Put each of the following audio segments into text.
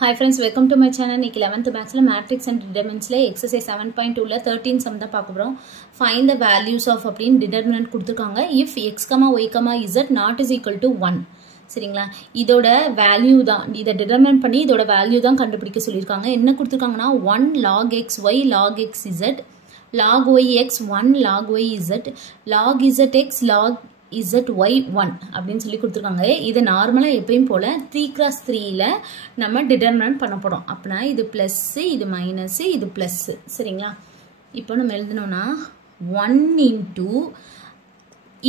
Hi friends, welcome to my channel. Nikki 11th maths matrix and determinants exercise 7.2 13 sum da paakaprom. Find the values of அப்படிን determinant கொடுத்திருக்காங்க. If x, y, z not is equal to 1. சரிங்களா? இதோட value தான் இத determine பண்ணி இதோட value தான் கண்டுபிடிக்க சொல்லிருக்காங்க. என்ன கொடுத்திருக்காங்கன்னா 1 log x y log x z log y x 1 log y z log z x log z y 1 அப்படினு சொல்லி கொடுத்திருக்காங்க. இது நார்மலா எப்பவும் போல 3x3 ல நம்ம டிட்டர்மைன் பண்ண போறோம். அப்பனா இது பிளஸ் இது மைனஸ் இது பிளஸ். சரிங்களா? இப்போ நம்ம எழுதணும்னா 1 into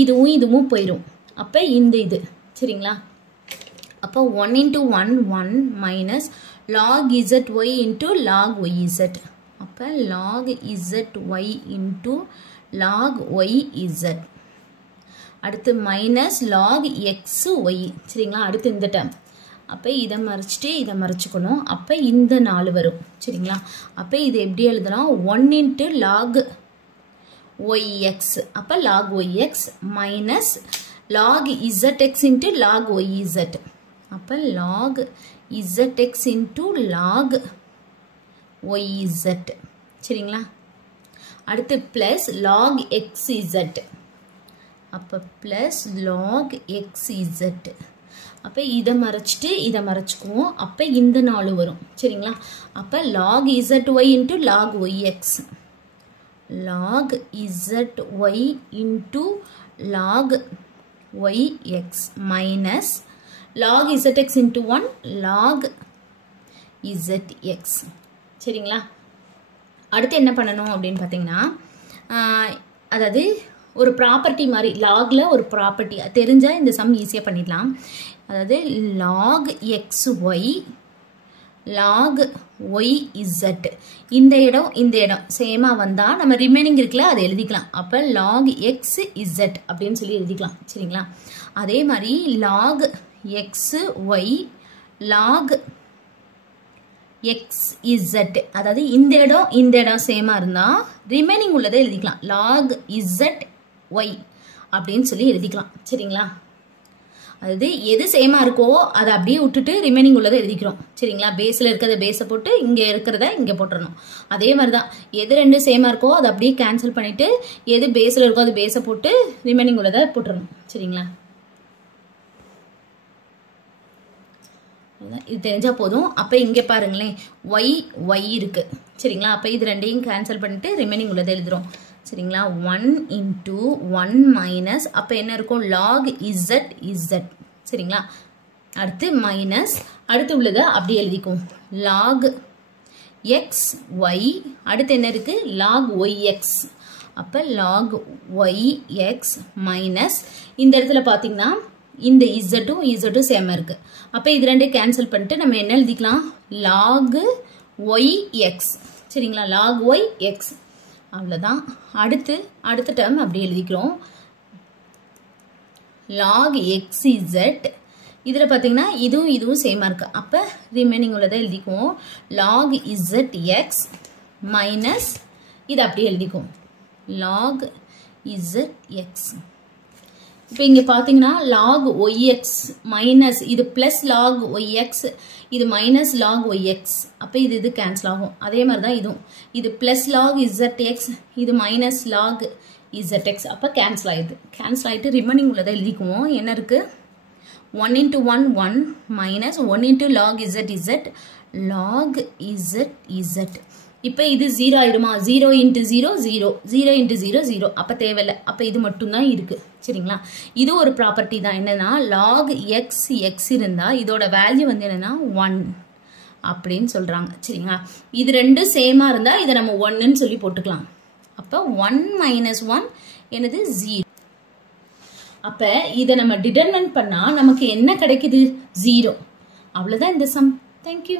இதுவும் போயிடும். அப்ப இந்த இது சரிங்களா? அப்ப 1 into 1 1 minus log zy into log yz. அப்ப log zy into log yz. அடுத்து மைனஸ் log xy. சரிங்களா? அடுத்து இந்த டேர்ம். அப்ப இத மறிச்சிட்டு இத மறிச்சுக்கணும். அப்ப இந்த 4 வரும். சரிங்களா? அப்ப இது எப்படி எழுதலாம்? 1 into log yx. அப்ப log yx minus log zx into log yz. அப்ப log zx into log yz. சரிங்களா? அடுத்து plus log xz. அப்ப plus log xz. அப்ப இத மறிச்சிட்டு இத மறிச்சுக்குவோம். அப்ப இந்த 4 வரும். சரிங்களா? அப்ப log zy into log yx. log zy into log yx minus log zx into 1 log zx. சரிங்களா? அடுத்து என்ன பண்ணணும் அப்படினு பாத்தீங்கன்னா அதாவது ஒரு ப்ராப்பர்ட்டி மாதிரி லாக்ல ஒரு ப்ராப்பர்ட்டி தெரிஞ்சா இந்த சம் ஈஸியா பண்ணிடலாம். அதாவது log xy log yz இந்த இடம் சேமா வந்தா நம்ம ரிமைனிங் இருக்குல அதை எழுதிக்கலாம். அப்ப log xz அப்படினு சொல்லி எழுதிக்கலாம். சரிங்களா? அதே மாதிரி log xy log xz அதாவது இந்த இடம் சேமா இருந்தா ரிமைனிங் உள்ளதை எழுதிக்கலாம். log zy அப்படினு சொல்லி எழுதிக்கலாம். சரிங்களா? அதாவது எது சேமா இருக்கோ அதை அப்படியே விட்டுட்டு ரிமைனிங் உள்ளதை எழுதிக்கிறோம். சரிங்களா? பேஸ்ல இருக்கிறத பேஸை போட்டு இங்க இருக்கிறத இங்க போட்டுறணும். அதே மாதிரி தான் எது ரெண்டு சேமா இருக்கோ அதை அப்படியே கேன்சல் பண்ணிட்டு எது பேஸ்ல இருக்கோ அது பேஸை போட்டு ரிமைனிங் உள்ளதை போட்டுறணும். சரிங்களா? இது தெரிஞ்சா போதும். அப்ப இங்க பாருங்களேன் y இருக்கு. சரிங்களா? அப்ப இது ரெண்டையும் கேன்சல் பண்ணிட்டு ரிமைனிங் உள்ளதை எழுதுறோம். சரிங்களா? 1 into 1 minus அப்ப என்ன இருக்கும்? log z. சரிங்களா? அடுத்து மைனஸ் அடுத்து உள்ளதை அப்படி எழுதிக்கும். log x y அடுத்து என்ன இருக்கு? log yx. அப்ப log yx minus இந்த இடத்துல பாத்தீங்கன்னா இந்த z சேமா இருக்கு. அப்ப இது ரெண்டு கேன்சல் பண்ணிட்டு நம்ம என்ன எழுதிக்கலாம்? log yx. சரிங்களா? log yx. அவ்வளவுதான். அடுத்த டேர்ம் அப்படி எழுதிக்கிறோம். log xz இதுல பாத்தீங்கன்னா இதுவும் சேமா இருக்கு. அப்ப ரிமைனிங் உள்ளதை எழுதிக்குவோம். log zx மைனஸ் இது அப்படியே எழுதிக்குவோம். log zx. இப்போ இங்க பாத்தீங்கன்னா log yx மைனஸ் இது பிளஸ் log yx இது மைனஸ் log yx. அப்ப இது கேன்சல் ஆகும். அதே மாதிரி தான் இதுவும். இது பிளஸ் log zx இது மைனஸ் log zx. அப்ப கேன்சல் ஆயிடுது. கேன்சல் ஆயிட்டு ரிமைனிங் உள்ளதை எழுதிக்குவோம். என்ன இருக்கு? 1 into 1 1 minus 1 into log zz log zz. இப்ப இது 0 ஆயிடுமா? 0 into 0 0 0 into 0 0. அப்ப தேவையில்லை. அப்ப இது மட்டும் தான் இருக்கு. சரிங்களா? இது ஒரு ப்ராப்பர்ட்டி தான். என்னன்னா log x இருந்தா இதோட வேல்யூ வந்து என்னன்னா 1 அப்படின்னு சொல்றாங்க. சரிங்களா? இது ரெண்டு சேமா இருந்தா இதை நம்ம 1ன்னு சொல்லி போட்டுக்கலாம். அப்ப 1 minus 1 என்னது? 0. அப்ப இதை நம்ம டிட்டர்மைன் பண்ணா நமக்கு என்ன கிடைக்குது? 0. அவ்வளவுதான் இந்த சம். Thank you.